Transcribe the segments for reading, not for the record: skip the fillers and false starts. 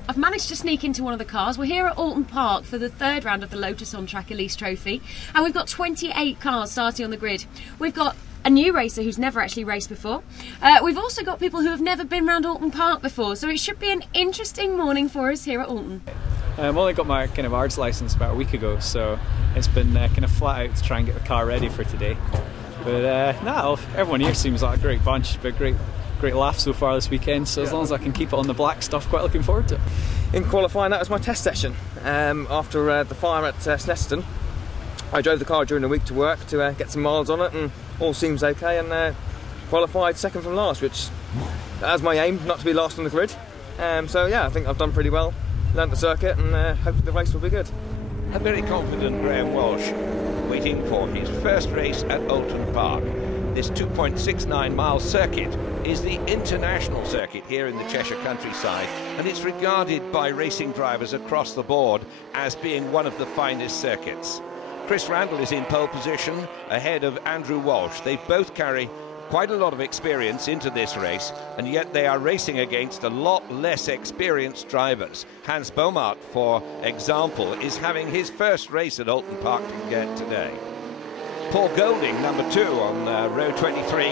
Now, I've managed to sneak into one of the cars. We're here at Oulton Park for the third round of the Lotus on track Elise Trophy, and we've got 28 cars starting on the grid. We've got a new racer who's never actually raced before. We've also got people who have never been around Oulton Park before, so it should be an interesting morning for us here at Oulton. I've only got my kind of ARDS licence about a week ago, so it's been kind of flat out to try and get the car ready for today. But everyone here seems like a great bunch, but great laugh so far this weekend, so as long as I can keep it on the black stuff, quite looking forward to it. In qualifying, that was my test session. After the fire at Snetterton, I drove the car during the week to work to get some miles on it, and all seems okay, and qualified second from last, which that's my aim, not to be last on the grid. So yeah, I think I've done pretty well, learnt the circuit, and hopefully the race will be good. A very confident Graham Walsh waiting for his first race at Oulton Park. This 2.69 mile circuit is the international circuit here in the Cheshire countryside, and it's regarded by racing drivers across the board as being one of the finest circuits. Chris Randall is in pole position ahead of Andrew Walsh. They both carry quite a lot of experience into this race, and yet they are racing against a lot less experienced drivers. Hans Beaumart, for example, is having his first race at Oulton Park today. Paul Golding, number 2 on row 23,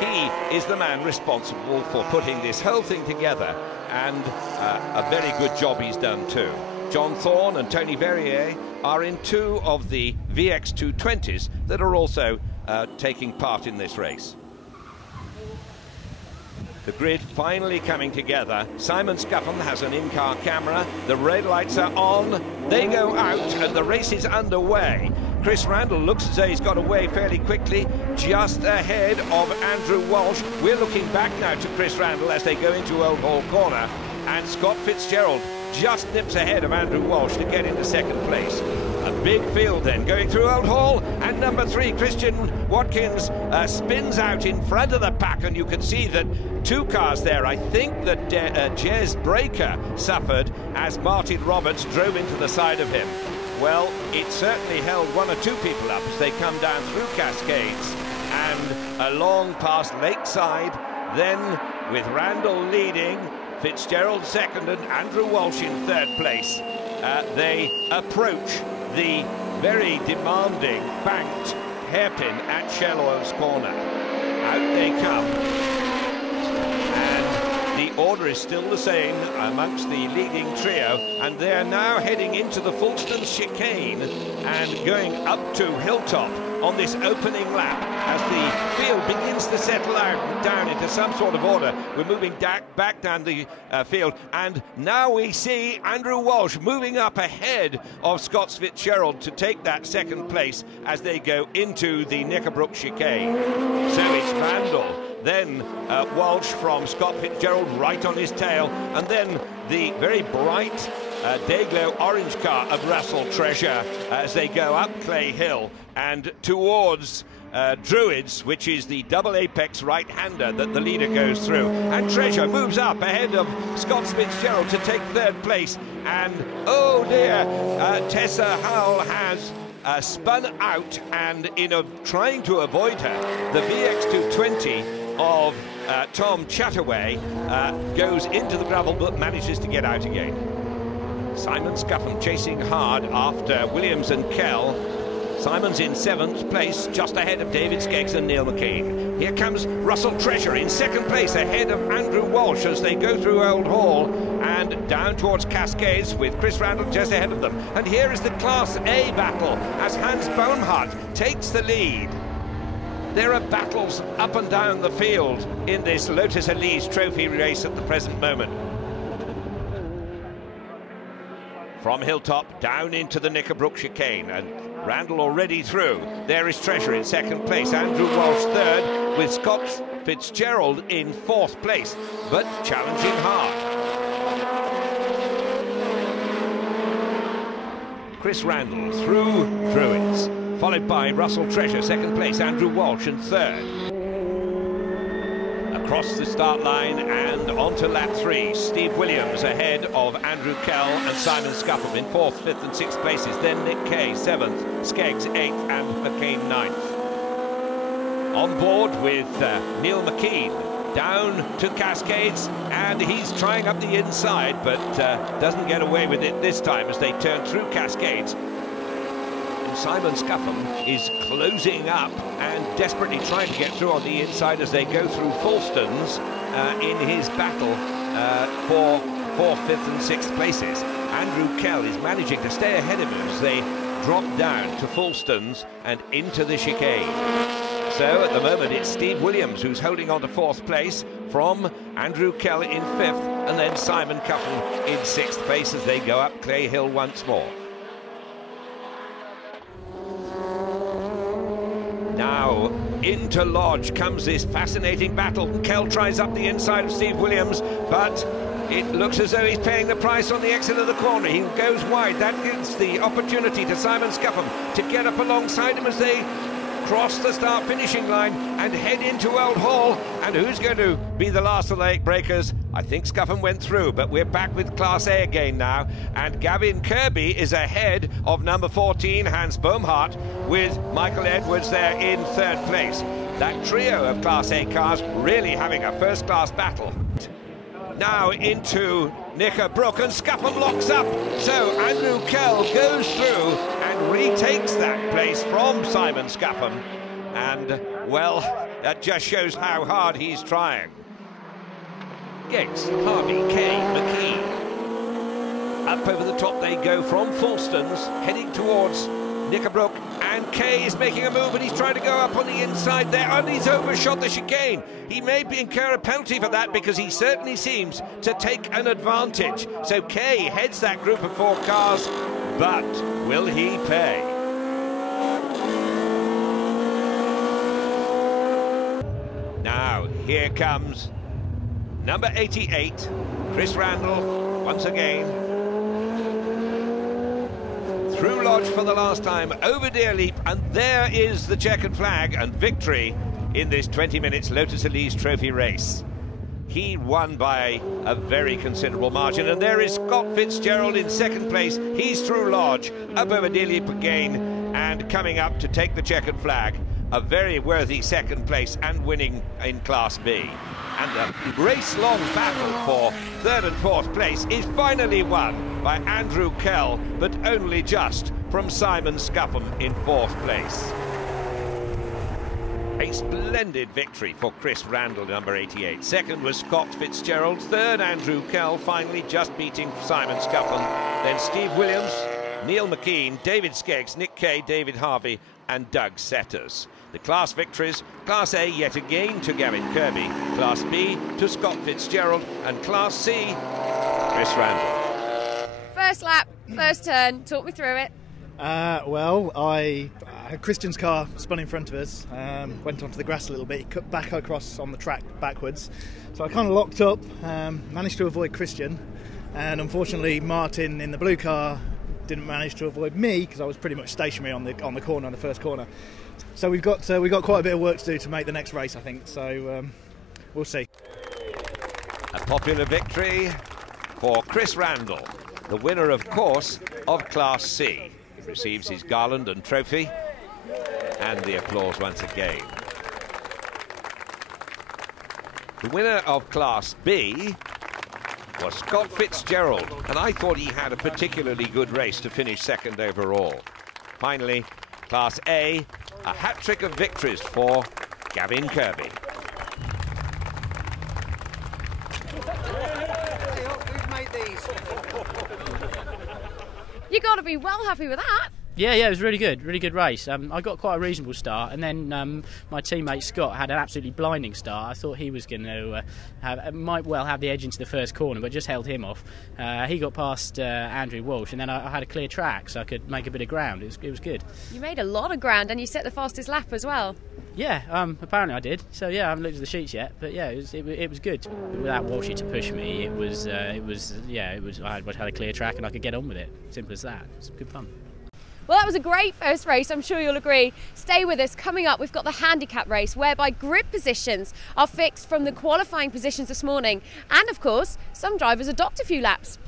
he is the man responsible for putting this whole thing together, and a very good job he's done too. John Thorne and Tony Verrier are in 2 of the VX220s that are also taking part in this race. The grid finally coming together. Simon Scuffham has an in-car camera. The red lights are on. They go out and the race is underway. Chris Randall looks as though he's got away fairly quickly, just ahead of Andrew Walsh. We're looking back now to Chris Randall as they go into Old Hall Corner, and Scott Fitzgerald just nips ahead of Andrew Walsh to get into second place. A big field then going through Old Hall, and number 3 Christian Watkins spins out in front of the pack, and you can see that 2 cars there. I think that Jez Breaker suffered as Martin Roberts drove into the side of him. Well, it certainly held 1 or 2 people up as they come down through Cascades and along past Lakeside, then with Randall leading, Fitzgerald second and Andrew Walsh in third place. They approach the very demanding banked hairpin at Shellows Corner. Out they come, and the order is still the same amongst the leading trio, and they're now heading into the Fulston chicane and going up to Hilltop on this opening lap as the field begins to settle out down into some sort of order. We're moving back down the field, and now we see Andrew Walsh moving up ahead of Scott Fitzgerald to take that second place as they go into the Knickerbrook chicane. So it's Randall, then Walsh from Scott Fitzgerald right on his tail, and then the very bright Dayglow orange car of Russell Treasure as they go up Clay Hill and towards Druids, which is the double apex right-hander that the leader goes through. And Treasure moves up ahead of Scott Fitzgerald to take third place. And oh dear, Tessa Howell has spun out, and in trying to avoid her, the VX220 of Tom Chataway goes into the gravel but manages to get out again. Simon Scuffham chasing hard after Williams and Kell. Simon's in 7th place, just ahead of David Skeggs and Neil McKean. Here comes Russell Treasure in 2nd place, ahead of Andrew Walsh as they go through Old Hall and down towards Cascades with Chris Randall just ahead of them. And here is the Class A battle as Hans Beaumart takes the lead. There are battles up and down the field in this Lotus Elise Trophy race at the present moment. From Hilltop down into the Knickerbrook chicane, and Randall already through. There is Treasure in 2nd place, Andrew Walsh 3rd, with Scott Fitzgerald in 4th place, but challenging hard. Chris Randall through Druids, followed by Russell Treasure, 2nd place, Andrew Walsh in 3rd. Across the start line and onto lap 3, Steve Williams ahead of Andrew Kell and Simon Scuffham in 4th, 5th and 6th places. Then Nick Kay 7th, Skeggs 8th and McCain 9th. On board with Neil McKean down to Cascades, and he's trying up the inside, but doesn't get away with it this time as they turn through Cascades. And Simon Scuffham is closing up and desperately trying to get through on the inside as they go through Falstons in his battle for 4th, 5th and 6th places. Andrew Kell is managing to stay ahead of him as they drop down to Falstons and into the chicane. So at the moment it's Steve Williams who's holding on to 4th place from Andrew Kell in 5th, and then Simon Cuffin in 6th place as they go up Clay Hill once more. Now into Lodge comes this fascinating battle. Kell tries up the inside of Steve Williams, but it looks as though he's paying the price on the exit of the corner. He goes wide. That gives the opportunity to Simon Scuffham to get up alongside him as they cross the start-finishing line and head into Old Hall. And who's going to be the last of the late breakers? I think Scuffham went through, but we're back with Class A again now. And Gavin Kirby is ahead of number 14, Hans Boemhart, with Michael Edwards there in 3rd place. That trio of Class A cars really having a first-class battle. Now into Knickerbrook, and Scuffham locks up. So Andrew Kell goes through and retakes that place from Simon Scuffham. And, well, that just shows how hard he's trying. Giggs, Harvey, Kay, McKee. Up over the top they go from Falstons, heading towards Knickerbrook, and Kay is making a move, and he's trying to go up on the inside there, and he's overshot the chicane. He may incur a penalty for that because he certainly seems to take an advantage. So Kay heads that group of 4 cars, but will he pay? Now, here comes number 88, Chris Randall, once again. Through Lodge for the last time, over Deer Leap, and there is the checkered flag and victory in this 20 minutes Lotus Elise Trophy race. He won by a very considerable margin, and there is Scott Fitzgerald in 2nd place. He's through Lodge, up over Deer Leap again, and coming up to take the checkered flag. A very worthy 2nd place and winning in Class B. And the race-long battle for 3rd and 4th place is finally won by Andrew Kell, but only just from Simon Scuffham in 4th place. A splendid victory for Chris Randall, number 88. 2nd was Scott Fitzgerald. 3rd, Andrew Kell, finally just beating Simon Scuffham. Then Steve Williams, Neil McKean, David Skeggs, Nick Kay, David Harvey and Doug Setters. The class victories, Class A yet again to Gavin Kirby, Class B to Scott Fitzgerald, and Class C, Chris Randall. First lap, first turn, talk me through it. Well, I had Christian's car spun in front of us, went onto the grass a little bit, he cut back across on the track backwards, so I kind of locked up, managed to avoid Christian, and unfortunately Martin in the blue car didn't manage to avoid me because I was pretty much stationary on the corner, on the first corner. So we've got quite a bit of work to do to make the next race, I think. So we'll see. A popular victory for Chris Randall, the winner, of course, of Class C. He receives his garland and trophy, and the applause once again. The winner of Class B was Scott Fitzgerald, and I thought he had a particularly good race to finish 2nd overall. Finally, Class A, a hat-trick of victories for Gavin Kirby. We've made these. You got to be well happy with that. Yeah, it was really good race. I got quite a reasonable start, and then my teammate Scott had an absolutely blinding start. I thought he was going to might well have the edge into the first corner, but just held him off. He got past Andrew Walsh, and then I had a clear track, so I could make a bit of ground. It was good. You made a lot of ground, and you set the fastest lap as well. Yeah, apparently I did. So yeah, I haven't looked at the sheets yet, but yeah, it was good. Without Walshy to push me, it was I had a clear track and I could get on with it. Simple as that. It's good fun. Well, that was a great first race, I'm sure you'll agree. Stay with us. Coming up, we've got the handicap race, whereby grid positions are fixed from the qualifying positions this morning. And of course, some drivers adopt a few laps.